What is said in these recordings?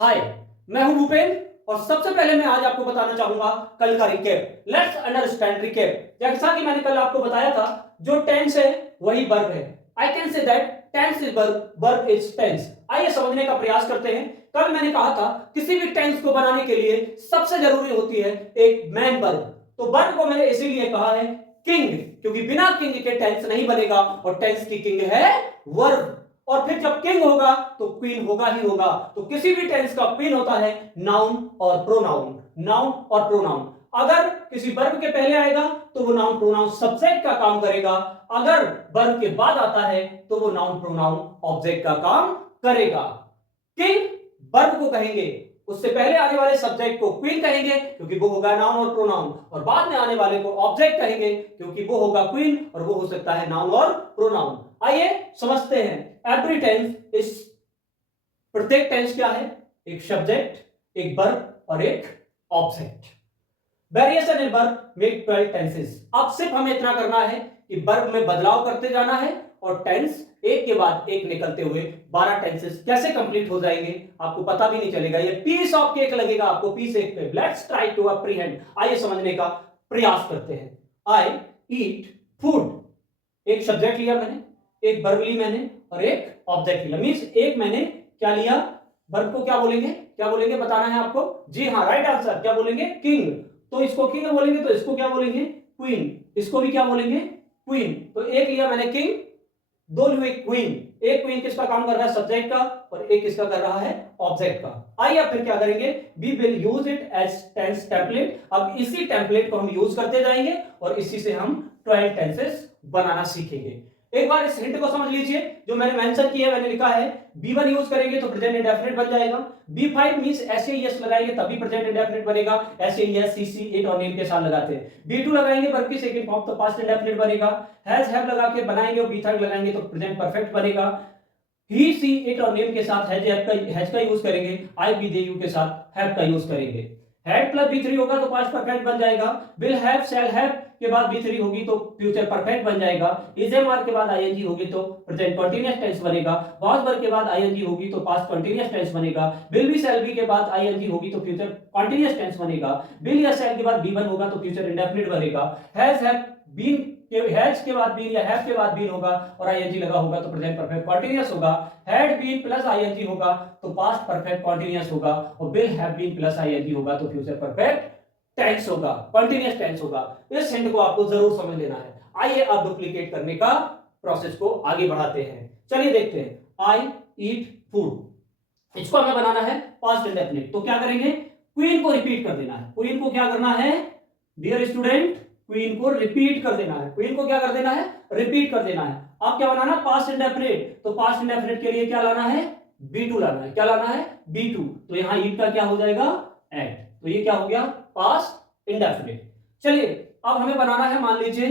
हाय, मैं हूं भूपेन और सबसे पहले मैं आज आपको बताना चाहूंगा कल का रिकैप। Let's understand recap. जैसा कि मैंने कल आपको बताया था, जो टेंस है वही वर्ब है। I can say that tense is verb, verb is tense. आइए समझने का प्रयास करते हैं। कल मैंने कहा था किसी भी टेंस को बनाने के लिए सबसे जरूरी होती है एक मैन वर्ब। तो वर्ब को मैंने इसीलिए कहा है किंग, क्योंकि बिना किंग के टेंस नहीं बनेगा और टेंस की किंग है वर्ब। और फिर जब किंग होगा तो क्वीन होगा ही होगा। तो किसी भी टेंस का क्वीन होता है नाउन और प्रोनाउन। नाउन और प्रोनाउन अगर किसी वर्ब के पहले आएगा तो वो नाउन प्रोनाउन सब्जेक्ट का काम करेगा, अगर वर्ब के बाद आता है तो वो नाउन प्रोनाउन ऑब्जेक्ट का काम करेगा। किंग वर्ब को कहेंगे, उससे पहले आने वाले सब्जेक्ट को क्वीन कहेंगे क्योंकि वो होगा नाउन और प्रोनाउन, और बाद में आने वाले को ऑब्जेक्ट कहेंगे क्योंकि वो होगा क्वीन और वो हो सकता है नाउन और प्रोनाउन। आइए समझते हैं। एवरी टेंस इज, प्रत्येक टेंस क्या है? एक सब्जेक्ट, एक वर्ब और एक object. Variation in verb make 12 tenses. अब सिर्फ हमें इतना करना है कि वर्ब में बदलाव करते जाना है और टेंस एक के बाद एक निकलते हुए 12 टेंसेस कैसे कंप्लीट हो जाएंगे आपको पता भी नहीं चलेगा। ये पीस ऑफ केक लगेगा आपको पीस एक पे। Let's try to apprehend. आइए समझने का प्रयास करते हैं। आई ईट फूड, एक सब्जेक्ट लिया मैंने, एक वर्ब ली मैंने और एक ऑब्जेक्ट लिया। मींस एक मैंने क्या लिया? वर्ब को क्या बोलेंगे? क्या बोलेंगे बताना है आपको। जी हाँ, राइट आंसर। क्या बोलेंगे? किंग। तो इसको किंग बोलेंगे तो इसको क्या बोलेंगे? क्वीन। इसको भी क्या बोलेंगे? क्वीन। तो एक लिया मैंने किंग, दो लिए क्वीन। एक क्वीन किसका काम कर रहा है? सब्जेक्ट का, और एक किसका कर रहा है? ऑब्जेक्ट का। आइए अब फिर क्या करेंगे? We will use it as tense template. अब इसी टेम्पलेट को हम यूज करते जाएंगे और इसी से हम 12 टेंसेस बनाना सीखेंगे। एक बार इस हिंट को समझ लीजिए जो मैंने मेंशन किया है। मैंने लिखा है B1 यूज करेंगे तो प्रेजेंट इंडेफिनिट बन जाएगा। B5 मींस ऐसे ही यस लगाएंगे तभी प्रेजेंट इंडेफिनिट बनेगा। ऐसे ही यस CC इट और नेम के साथ लगाते हैं। B2 लगाएंगे वर्ब की सेकंड फॉर्म तो पास्ट इंडेफिनिट बनेगा। हैज हैव लगा के बनाएंगे और B3 लगाएंगे तो प्रेजेंट परफेक्ट बनेगा। ही सी इट और नेम के साथ हैज का यूज करेंगे। आई बी दे यू के साथ हैव का यूज करेंगे। हैड प्लस B3 होगा तो पास्ट परफेक्ट बन जाएगा। विल हैव शैल हैव के बाद B3 होगी तो फ्यूचर परफेक्ट बन जाएगा। इज एम आर के बाद आईएनजी होगी तो प्रेजेंट कंटीन्यूअस टेंस बनेगा। वाज वर के बाद आईएनजी होगी तो पास्ट कंटीन्यूअस टेंस बनेगा। विल बी शैल बी के बाद आईएनजी होगी तो फ्यूचर कंटीन्यूअस टेंस बनेगा। विल या शैल के बाद B1 होगा तो फ्यूचर इंडेफिनिट बनेगा। हैज हैव बीन हैज के बाद बीन या हैव के बाद बीन होगा और आईएनजी लगा होगा तो प्रेजेंट परफेक्ट कंटीन्यूअस होगा। हैड बीन प्लस आईएनजी होगा तो पास्ट परफेक्ट कंटीन्यूअस होगा और will have been plus ING होगा तो फ्यूचर परफेक्ट टेंस होगा, कंटीन्यूअस टेंस होगा। इस हिंट को आपको जरूर समझ लेना है। आइए अब डुप्लीकेट करने का प्रोसेस को आगे बढ़ाते हैं। चलिए देखते हैं। आई ईट फूड, इसको हमें बनाना है पास्ट इंडेफिनिट। तो क्या करेंगे? क्वीन को रिपीट कर देना है। क्वीन को क्या करना है डियर स्टूडेंट? क्वीन को रिपीट कर देना है। क्वीन को क्या कर देना है? रिपीट कर देना है। अब क्या बनाना? Past indefinite. तो पास्ट इंडेफिनिट के लिए क्या लाना है? B2 लाना है। क्या लाना है? B2। तो यहां ईट का क्या हो जाएगा? एट। तो ये क्या हो गया? Past indefinite. चलिए अब हमें बनाना है, मान लीजिए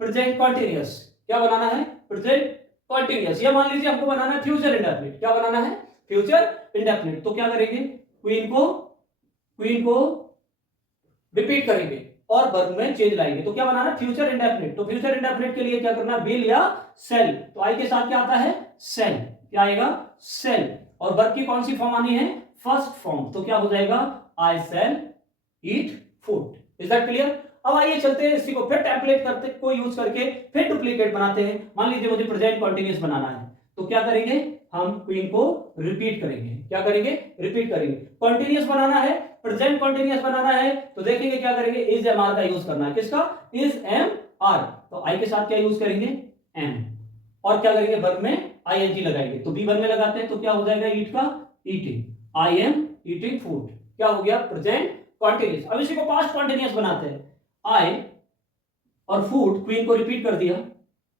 प्रेजेंट कंटीन्यूअस। क्या बनाना है? Present continuous. या मान लीजिए हमको बनाना है फ्यूचर इंडेफिनिट। क्या बनाना है? Future indefinite. तो क्या करेंगे? क्वीन को रिपीट करेंगे और वर्ब में चेंज लाएंगे। तो क्या बनाना? Future indefinite. तो फ्यूचर इंडेफिनिट के लिए क्या करना? विल या सेल। तो आई के साथ क्या आता है? सेल। क्या आएगा? सेल। और वर्ब की कौन सी फॉर्म आनी है? First form. तो क्या हो जाएगा? I sell eat food. Is that clear? अब आइए चलते हैं इसी को फिर टेम्पलेट करते को यूज करके फिर डुप्लीकेट बनाते हैं। मान लीजिए मुझे प्रेजेंट कंटीन्यूअस बनाना है तो क्या करेंगे? हम क्वीन को रिपीट करेंगे। क्या करेंगे? रिपीट करेंगे। कंटीन्यूअस बनाना है, प्रेजेंट कंटीन्यूअस बनाना है तो देखेंगे क्या करेंगे? इज एम आर का यूज करना है। किसका? Is am are. तो आई के साथ क्या यूज करेंगे? एम। और क्या करेंगे? वर्ब में आईएनजी लगाएंगे। तो B1 में लगाते हैं तो क्या हो जाएगा? ईट का eating. I am eating food. क्या हो गया? Present continuous. अब इसी को पास्ट कंटीन्यूअस बनाते हैं। आई और फूड, क्वीन को रिपीट कर दिया।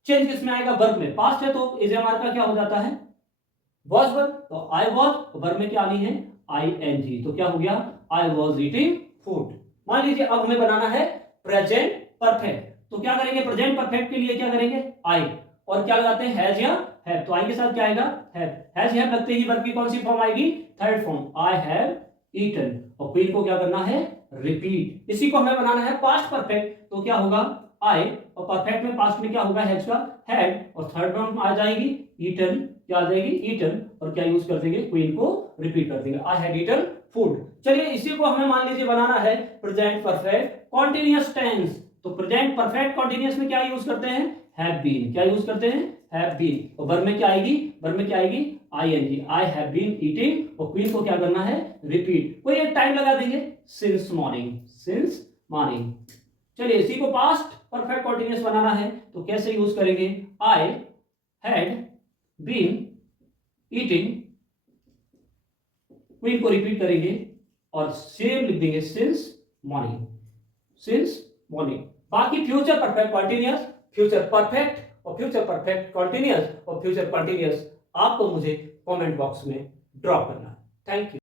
चेंज किसमें आएगा? वर्ब में। पास्ट है तो इज एम आर का क्या हो जाता है? Was verb. तो आई वॉज, वर्ब में क्या आनी है? आईएनजी। तो क्या हो गया? I was eating food. मान लीजिए अब हमें बनाना है प्रेजेंट परफेक्ट। तो क्या करेंगे? प्रेजेंट परफेक्ट के लिए क्या करेंगे? आई और क्या लगाते हैं? हैज या हैव। तो आई के साथ क्या आएगा? हैव। हैज हैव लगते ही वर्ब की कौन सी फॉर्म आएगी? Third form. I have eaten. और क्वीन को क्या करना है? रिपीट। इसी को हमें बनाना है पास्ट परफेक्ट। तो क्या होगा? आई और परफेक्ट में पास्ट में क्या होगा? हैज का हैड और थर्ड फॉर्म आ जाएगी ईटन। क्या आ जाएगी, ईटन, और क्या यूज कर देंगे, क्वीन को रिपीट कर देंगे, आई हैड ईटन फूड। चलिए इसी को हमें मान लीजिए बनाना है प्रेजेंट परफेक्ट कॉन्टिन्यूअस टेंस। तो प्रेजेंट परफेक्ट कॉन्टिन्यूअस में क्या यूज करते हैं, हैव बीन। क्या यूज करते हैं, हैव बीन। और वर्ब में क्या आएगी, वर्ब में क्या आएगी, ING, I have been eating. और क्वीन को क्या करना है, रिपीट। कोई एक टाइम लगा देंगे, सिंस मॉर्निंग, सिंस मॉर्निंग। चलिए इसी को पास्ट परफेक्ट कॉन्टिन्यूअस बनाना है तो कैसे यूज करेंगे, I had been eating, queen को रिपीट करेंगे और सेम लिख देंगे सिंस मॉर्निंग, सिंस मॉर्निंग। बाकी future perfect continuous, future perfect और फ्यूचर परफेक्ट कॉन्टिन्यूअस और फ्यूचर कॉन्टिन्यूअस आपको मुझे कमेंट बॉक्स में ड्रॉप करना है। Thank you.